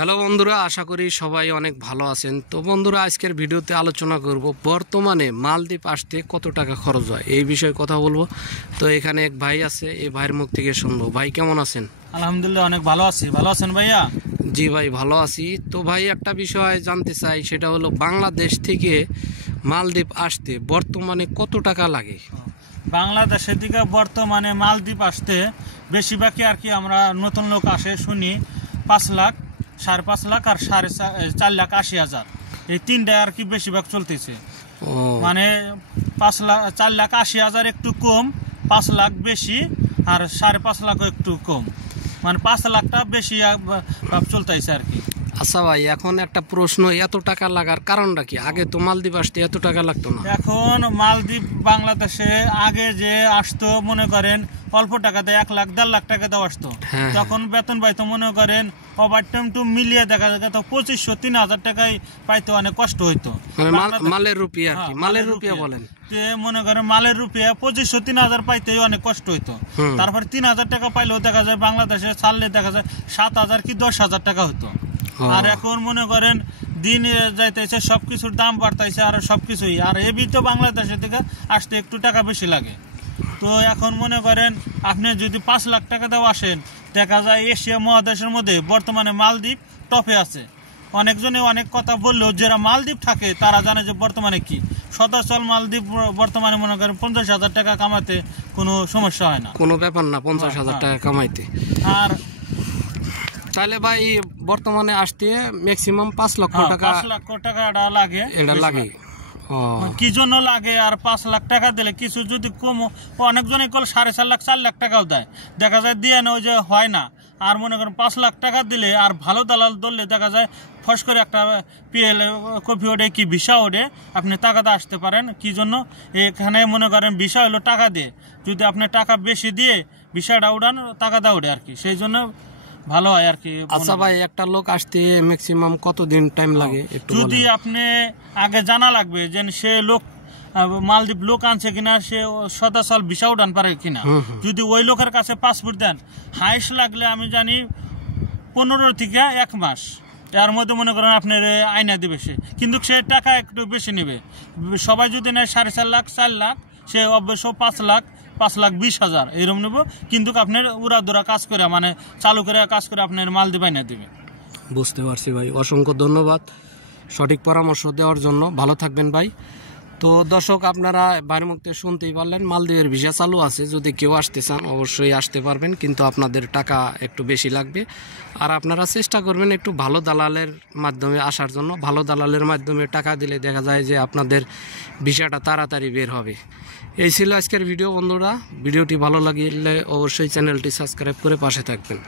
Hello বন্ধুরা, আশা করি সবাই অনেক ভালো আছেন। তো বন্ধুরা, আজকের ভিডিওতে আলোচনা করব বর্তমানে মালদ্বীপ আসতে কত টাকা খরচ হয় এই বিষয়ে কথা বলবো। তো এখানে এক ভাই আছে, এই ভাইয়ের মুখ থেকে শুনবো। ভাই কেমন আছেন? আলহামদুলিল্লাহ অনেক ভালো আছি। ভালো আছেন ভাইয়া? জি ভাই, ভালো আছি। তো ভাই, একটা বিষয় জানতে চাই, সেটা হলো বাংলাদেশ থেকে মালদ্বীপ আসতে বর্তমানে কত টাকা লাগে? বাংলাদেশের দিকে বর্তমানে মালদ্বীপ আসতে বেশিরভাগই আর কি আমরা নতুন লোক আসে শুনি 5 লাখ, 5.5 লাখ আর 4,80,000 এই তিনটায় আর কি বেশিরভাগ চলতেছে। মানে 4,80,000 একটু কম, 5 লাখ বেশি আর 5.5 লাখও একটু কম, মানে 5 লাখটা বেশি চলতেছে আর কি। আচ্ছা ভাই, এখন একটা প্রশ্ন, এত টাকা লাগার কারণটা কি? আগে তো মালদ্বীপ আসতে এত টাকা লাগতো না। এখন মালদ্বীপ বাংলাদেশে আগে যে আসতো মনে করেন অল্প টাকাতে 1 লাখ 1.5 লাখ টাকা দেওয়া আসতো, তখন বেতন পাইতো মনে করেন ওভারটাইম টু মিলিয়ে দেখা যেত 2500-3000 টাকায় পাইতে অনেক কষ্ট হইতো। মালের রুপিয়া আর কি, মালের রুপিয়া বলেন, মনে করেন মালের রুপিয়া 2500-3000 পাইতে অনেক কষ্ট হইতো। তারপরে 3000 টাকা পাইলেও দেখা যায় বাংলাদেশে ছাড়লে দেখা যায় 7,000 কি 10,000 টাকা হতো। আর এখন মনে করেন দিন যাইতেছে, সবকিছুর দাম বাড়তেছে আর সবকিছুই, আর এবি তো বাংলাদেশের থেকে আসতে একটু টাকা বেশি লাগে। তো এখন মনে করেন আপনি যদি 5 লাখ টাকা দাও আসেন, দেখা যায় এশিয়া মহাদেশের মধ্যে বর্তমানে মালদ্বীপ টপে আছে। অনেকজনে অনেক কথা বললেও যারা মালদ্বীপ থাকে তারা জানে যে বর্তমানে কি সদাচল মালদ্বীপ বর্তমানে মনে করেন 50,000 টাকা কামাতে কোনো সমস্যা হয় না, কোনো ব্যাপার না 50,000 টাকা কামাইতে। আর তাহলে ভাই বর্তমানে আসতে ম্যাক্সিমাম 5 লক্ষ টাকা, 5 লক্ষ টাকাটা লাগে। এটা লাগে কি জন্য লাগে? আর 5 লাখ টাকা দিলে কিছু যদি কম, অনেকজনে কল 4.5 লাখ 4 লাখ টাকাও দেয়, দেখা যায় দিয়ে না, ওই যে হয় না। আর মনে করেন 5 লাখ টাকা দিলে আর ভালো দালাল ধরলে দেখা যায় ফস করে একটা পিএল কপি ওঠে কি ভিসা ওঠে, আপনি টাকাতে আসতে পারেন। কি জন্য? এখানে মনে করেন ভিসা হলো টাকা দিয়ে, যদি আপনি টাকা বেশি দিয়ে ভিসাটা উড়ান টাকাটা ওঠে আর কি, সেই জন্য ভালো হয় আর কি। আচ্ছা ভাই, একটা লোক আসতে ম্যাক্সিমাম কতদিন টাইম লাগে? যদি আপনি আগে জানা লাগবে যে সে লোক মালদ্বীপ লোক আনছে কিনা, সে সদাচল ভিসা উঠান পারে কিনা। যদি ওই লোকের কাছে পাসপোর্ট দেন, হাইস্ট লাগলে আমি জানি 15 থেকে 1 মাস, এর মধ্যে মনে করেন আপনার আইনা দিবে সে, কিন্তু সে টাকা একটু বেশি নেবে। সবাই যদি নেয় 4.5 লাখ 4 লাখ, সে অবশ্য 5 লাখ 5,20,000 এরকম নেব, কিন্তু আপনার উড়াদুরা কাজ করে মানে চালু করে কাজ করে আপনার মালদ্বীপ আইনা দিবে। বুঝতে পারছি ভাই, অসংখ্য ধন্যবাদ সঠিক পরামর্শ দেওয়ার জন্য। ভালো থাকবেন ভাই। তো দর্শক, আপনারা বাইরের মুক্তি শুনতেই পারলেন, মালদ্বীপের ভিসা চালু আছে। যদি কেউ আসতে চান অবশ্যই আসতে পারবেন, কিন্তু আপনাদের টাকা একটু বেশি লাগবে। আর আপনারা চেষ্টা করবেন একটু ভালো দালালের মাধ্যমে আসার জন্য। ভালো দালালের মাধ্যমে টাকা দিলে দেখা যায় যে আপনাদের ভিসাটা তাড়াতাড়ি বের হবে। এই ছিল আজকের ভিডিও বন্ধুরা। ভিডিওটি ভালো লাগলে অবশ্যই চ্যানেলটি সাবস্ক্রাইব করে পাশে থাকবেন।